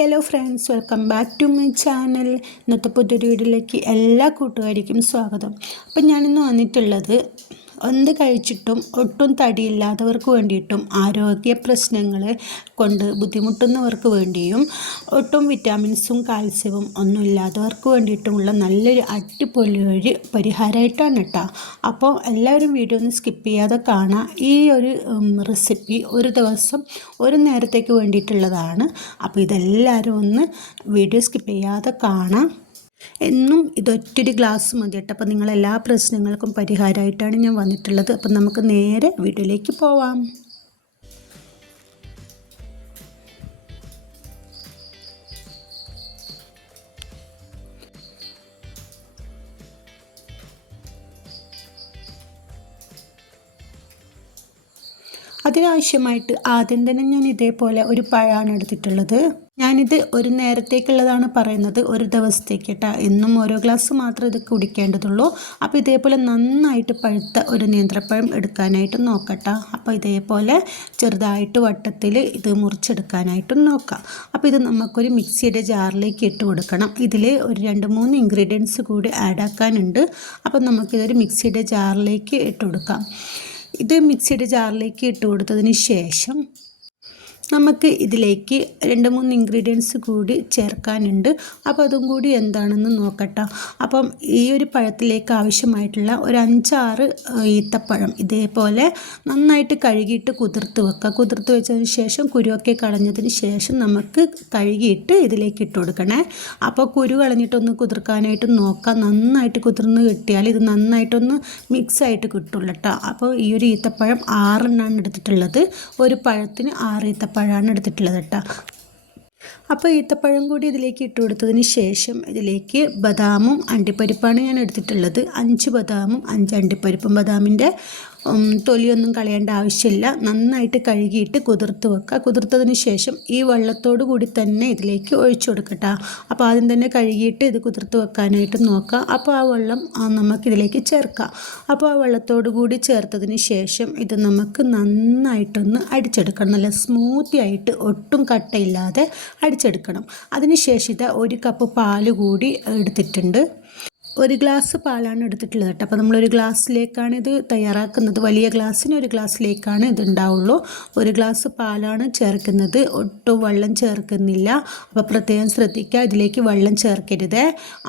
Hello friends welcome back to my channel. ഇന്നത്തെ പുതിയൊരു വീഡിയോയിലേക്ക് എല്ലാ കൂട്ടുകാരിക്കും സ്വാഗതം. അപ്പം ഞാനിന്ന് വന്നിട്ടുള്ളത് എന്ത് കഴിച്ചിട്ടും ഒട്ടും തടിയില്ലാത്തവർക്ക് വേണ്ടിയിട്ടും ആരോഗ്യ പ്രശ്നങ്ങൾ കൊണ്ട് ബുദ്ധിമുട്ടുന്നവർക്ക് വേണ്ടിയും ഒട്ടും വിറ്റാമിൻസും കാൽസ്യവും ഒന്നും ഇല്ലാത്തവർക്ക് വേണ്ടിയിട്ടുമുള്ള നല്ലൊരു അടിപൊളി ഒരു പരിഹാരമായിട്ടാണ് കേട്ടോ. അപ്പോൾ എല്ലാവരും വീഡിയോ ഒന്ന് സ്കിപ്പ് ചെയ്യാതെ കാണാം. ഈ ഒരു റെസിപ്പി ഒരു ദിവസം ഒരു നേരത്തേക്ക് വേണ്ടിയിട്ടുള്ളതാണ്. അപ്പോൾ ഇതെല്ലാവരും ഒന്ന് വീഡിയോ സ്കിപ്പ് ചെയ്യാതെ കാണാം. എന്നും ഇതൊറ്റൊരു ഗ്ലാസ് മതി കേട്ടോ. അപ്പോൾ നിങ്ങളെല്ലാ പ്രശ്നങ്ങൾക്കും പരിഹാരമായിട്ടാണ് ഞാൻ വന്നിട്ടുള്ളത്. അപ്പം നമുക്ക് നേരെ വീട്ടിലേക്ക് പോവാം. അതിനാവശ്യമായിട്ട് ആദ്യം തന്നെ ഞാൻ ഇതേപോലെ ഒരു പഴമാണ് എടുത്തിട്ടുള്ളത്. ഞാനിത് ഒരു നേരത്തേക്കുള്ളതാണ് പറയുന്നത്. ഒരു ദിവസത്തേക്ക് കേട്ടോ എന്നും ഓരോ ഗ്ലാസ് മാത്രം ഇത് കുടിക്കേണ്ടതുള്ളൂ. അപ്പോൾ ഇതേപോലെ നന്നായിട്ട് പഴുത്ത ഒരു നേന്ത്രപ്പഴം എടുക്കാനായിട്ട് നോക്കട്ടെ. അപ്പോൾ ഇതേപോലെ ചെറുതായിട്ട് വട്ടത്തിൽ ഇത് മുറിച്ചെടുക്കാനായിട്ടും നോക്കാം. അപ്പോൾ ഇത് നമുക്കൊരു മിക്സിയുടെ ജാറിലേക്ക് ഇട്ട് കൊടുക്കണം. ഇതിൽ ഒരു രണ്ട് മൂന്ന് ഇൻഗ്രീഡിയൻസ് കൂടി ആഡ് ആക്കാനുണ്ട്. അപ്പോൾ നമുക്കിതൊരു മിക്സിയുടെ ജാറിലേക്ക് ഇട്ട് കൊടുക്കാം. ഇത് മിക്സിയുടെ ജാറിലേക്ക് ഇട്ട് കൊടുത്തതിന് ശേഷം നമുക്ക് ഇതിലേക്ക് രണ്ട് മൂന്ന് ഇൻഗ്രീഡിയൻസ് കൂടി ചേർക്കാനുണ്ട്. അപ്പോൾ അതും കൂടി എന്താണെന്ന് നോക്കട്ടെ. അപ്പം ഈ ഒരു പഴത്തിലേക്ക് ആവശ്യമായിട്ടുള്ള ഒരു അഞ്ചാറ് ഈത്തപ്പഴം ഇതേപോലെ നന്നായിട്ട് കഴുകിയിട്ട് കുതിർത്ത് വെക്കുക. കുതിർത്ത് വെച്ചതിന് ശേഷം കുരുവൊക്കെ കളഞ്ഞതിന് ശേഷം നമുക്ക് കഴുകിയിട്ട് ഇതിലേക്ക് ഇട്ട് കൊടുക്കണേ. അപ്പോൾ കുരു കളഞ്ഞിട്ടൊന്ന് കുതിർക്കാനായിട്ട് നോക്കാം. നന്നായിട്ട് കുതിർന്ന് കിട്ടിയാൽ ഇത് നന്നായിട്ടൊന്ന് മിക്സ് ആയിട്ട് കിട്ടുള്ളൂ കേട്ടോ അപ്പോൾ ഈ ഒരു ഈത്തപ്പഴം ആറെണ്ണാണ് എടുത്തിട്ടുള്ളത്. ഒരു പഴത്തിന് ആറ് ഈത്തപ്പഴം പഴമാണ് എടുത്തിട്ടുള്ളത് കേട്ടോ. അപ്പോൾ ഈത്തപ്പഴം കൂടി ഇതിലേക്ക് ഇട്ട് കൊടുത്തതിന് ശേഷം ഇതിലേക്ക് ബദാമും അണ്ടിപ്പരിപ്പാണ് ഞാൻ എടുത്തിട്ടുള്ളത്. അഞ്ച് ബദാമും അഞ്ച് അണ്ടിപ്പരിപ്പും ബദാമിന്റെ തൊലിയൊന്നും കളയേണ്ട ആവശ്യമില്ല. നന്നായിട്ട് കഴുകിയിട്ട് കുതിർത്ത് വെക്കുക. കുതിർത്തതിന് ശേഷം ഈ വെള്ളത്തോടു കൂടി തന്നെ ഇതിലേക്ക് ഒഴിച്ചു കൊടുക്കട്ടോ. അപ്പോൾ ആദ്യം തന്നെ കഴുകിയിട്ട് ഇത് കുതിർത്ത് വെക്കാനായിട്ട് നോക്കുക. അപ്പോൾ ആ വെള്ളം നമുക്കിതിലേക്ക് ചേർക്കാം. അപ്പോൾ ആ വെള്ളത്തോടു കൂടി ചേർത്തതിന് ശേഷം ഇത് നമുക്ക് നന്നായിട്ടൊന്ന് അടിച്ചെടുക്കണം. നല്ല സ്മൂത്തി ആയിട്ട് ഒട്ടും കട്ടയില്ലാതെ അടിച്ചെടുക്കണം. അതിന് ശേഷം ഇത് ഒരു കപ്പ് പാൽ കൂടി എടുത്തിട്ടുണ്ട്. ഒരു ഗ്ലാസ് പാലാണ് എടുത്തിട്ടുള്ളത് കേട്ടോ. അപ്പോൾ ഒരു ഗ്ലാസ്സിലേക്കാണ് ഇത് തയ്യാറാക്കുന്നത്. വലിയ ഗ്ലാസ്സിന് ഒരു ഗ്ലാസ്സിലേക്കാണ് ഇത് ഉണ്ടാവുള്ളൂ ഒരു ഗ്ലാസ് പാലാണ് ചേർക്കുന്നത്. ഒട്ടും വെള്ളം ചേർക്കുന്നില്ല. അപ്പോൾ പ്രത്യേകം ശ്രദ്ധിക്കുക ഇതിലേക്ക് വെള്ളം ചേർക്കരുത്.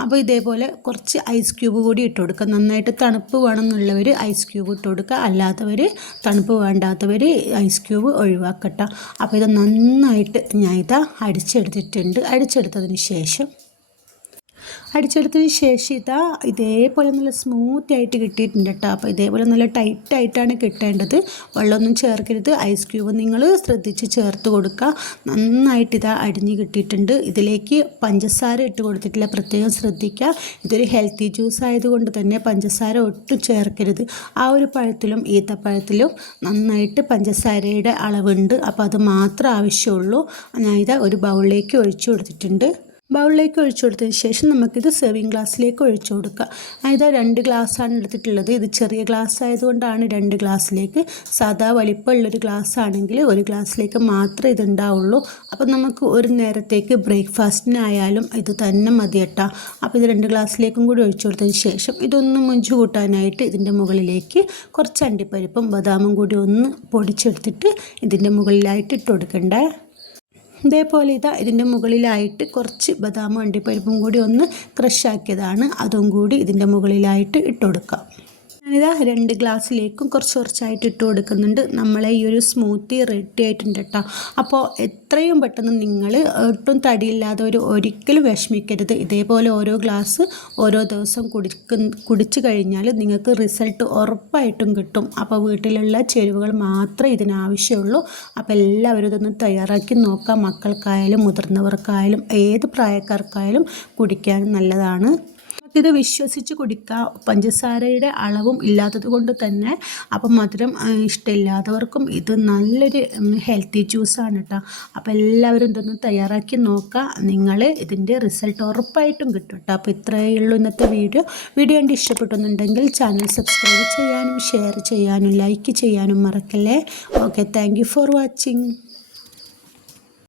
അപ്പോൾ ഇതേപോലെ കുറച്ച് ഐസ് ക്യൂബ് കൂടി ഇട്ട് കൊടുക്കുക. നന്നായിട്ട് തണുപ്പ് വേണമെന്നുള്ളവർ ഐസ് ക്യൂബ് ഇട്ട് കൊടുക്കുക. അല്ലാത്തവർ തണുപ്പ് വേണ്ടാത്തവർ ഐസ് ക്യൂബ് ഒഴിവാക്കട്ടെ. അപ്പോൾ ഇത് നന്നായിട്ട് ഞാൻ ഇതാ അടിച്ചെടുത്തിട്ടുണ്ട്. അടിച്ചെടുത്തതിന് ശേഷം അടിച്ചെടുത്തതിന് ശേഷം ഇതാ ഇതേപോലെ നല്ല സ്മൂത്ത് ആയിട്ട് കിട്ടിയിട്ടുണ്ട് കേട്ടോ. അപ്പോൾ ഇതേപോലെ നല്ല ടൈറ്റ് ആയിട്ടാണ് കിട്ടേണ്ടത്. വെള്ളമൊന്നും ചേർക്കരുത്. ഐസ് ക്യൂബ് നിങ്ങൾ ശ്രദ്ധിച്ച് ചേർത്ത് കൊടുക്കുക. നന്നായിട്ട് ഇതാ അടിഞ്ഞ് കിട്ടിയിട്ടുണ്ട്. ഇതിലേക്ക് പഞ്ചസാര ഇട്ട് കൊടുത്തിട്ടില്ല. പ്രത്യേകം ശ്രദ്ധിക്കുക. ഇതൊരു ഹെൽത്തി ജ്യൂസ് ആയതുകൊണ്ട് തന്നെ പഞ്ചസാര ഒട്ടും ചേർക്കരുത്. ആ ഒരു പഴത്തിലും ഈത്തപ്പഴത്തിലും നന്നായിട്ട് പഞ്ചസാരയുടെ അളവുണ്ട്. അപ്പോൾ അത് മാത്രം ആവശ്യമുള്ളൂ. ഞാൻ ഇത് ഒരു ബൗളിലേക്ക് ഒഴിച്ചു കൊടുത്തിട്ടുണ്ട്. ബൗളിലേക്ക് ഒഴിച്ചു കൊടുത്തതിന് ശേഷം നമുക്കിത് സെർവിങ് ഗ്ലാസ്സിലേക്ക് ഒഴിച്ചു കൊടുക്കുക അതായത് രണ്ട് ഗ്ലാസ്സാണ് എടുത്തിട്ടുള്ളത്. ഇത് ചെറിയ ഗ്ലാസ് ആയതുകൊണ്ടാണ് രണ്ട് ഗ്ലാസ്സിലേക്ക് സാധാ വലിപ്പമുള്ളൊരു ഗ്ലാസ് ആണെങ്കിൽ ഒരു ഗ്ലാസ്സിലേക്ക് മാത്രമേ ഇതുണ്ടാവുള്ളൂ അപ്പോൾ നമുക്ക് ഒരു നേരത്തേക്ക് ബ്രേക്ക്ഫാസ്റ്റിനായാലും ഇത് തന്നെ മതി കേട്ടോ. അപ്പോൾ ഇത് രണ്ട് ഗ്ലാസ്സിലേക്കും കൂടി ഒഴിച്ചു കൊടുത്തതിന് ശേഷം ഇതൊന്ന് മുഞ്ചു കൂട്ടാനായിട്ട് ഇതിന്റെ മുകളിലേക്ക് കുറച്ച് അണ്ടിപ്പരിപ്പും ബദാമും കൂടി ഒന്ന് പൊടിച്ചെടുത്തിട്ട് ഇതിന്റെ മുകളിലായിട്ട് ഇട്ട് കൊടുക്കണ്ടേ? ഇതേപോലെ ഇതാ ഇതിന്റെ മുകളിലായിട്ട് കുറച്ച് ബദാമും അണ്ടിപ്പരിപ്പും കൂടി ഒന്ന് ക്രഷാക്കിയതാണ് അതും കൂടി ഇതിന്റെ മുകളിലായിട്ട് ഇട്ട് കൊടുക്കാം. ഞാനിതാ രണ്ട് ഗ്ലാസ്സിലേക്കും കുറച്ച് കുറച്ചായിട്ട് ഇട്ട് കൊടുക്കുന്നുണ്ട്. നമ്മളെ ഈ ഒരു സ്മൂത്തി റെഡി ആയിട്ടുണ്ട് കേട്ടോ അപ്പോൾ എത്രയും പെട്ടെന്ന് നിങ്ങൾ ഒട്ടും തടിയില്ലാതെ ഒരു ഒരിക്കലും വിഷമിക്കരുത്. ഇതേപോലെ ഓരോ ഗ്ലാസ് ഓരോ ദിവസം കുടിക്ക കുടിച്ചു കഴിഞ്ഞാൽ നിങ്ങൾക്ക് റിസൾട്ട് ഉറപ്പായിട്ടും കിട്ടും. അപ്പോൾ വീട്ടിലുള്ള ചേരുവകൾ മാത്രമേ ഇതിനാവശ്യമുള്ളൂ. അപ്പോൾ എല്ലാവരും ഇതൊന്ന് തയ്യാറാക്കി നോക്കാം. മക്കൾക്കായാലും മുതിർന്നവർക്കായാലും ഏത് പ്രായക്കാർക്കായാലും കുടിക്കാൻ നല്ലതാണ്. ഇത് വിശ്വസിച്ച് കുടിക്കുക പഞ്ചസാരയുടെ അളവും ഇല്ലാത്തത് കൊണ്ട് തന്നെ അപ്പം മധുരം ഇഷ്ടമില്ലാത്തവർക്കും ഇത് നല്ലൊരു ഹെൽത്തി ജ്യൂസാണ് കേട്ടോ അപ്പോൾ എല്ലാവരും ഇതൊന്ന് തയ്യാറാക്കി നോക്കുക നിങ്ങൾ ഇതിന്റെ റിസൾട്ട് ഉറപ്പായിട്ടും കിട്ടും കേട്ടോ അപ്പോൾ ഇത്രയേ ഉള്ളൂ ഇന്നത്തെ വീഡിയോ. വീഡിയോ കണ്ട് ഇഷ്ടപ്പെട്ടുന്നുണ്ടെങ്കിൽ ചാനൽ സബ്സ്ക്രൈബ് ചെയ്യാനും ഷെയർ ചെയ്യാനും ലൈക്ക് ചെയ്യാനും മറക്കല്ലേ. Okay thank for watching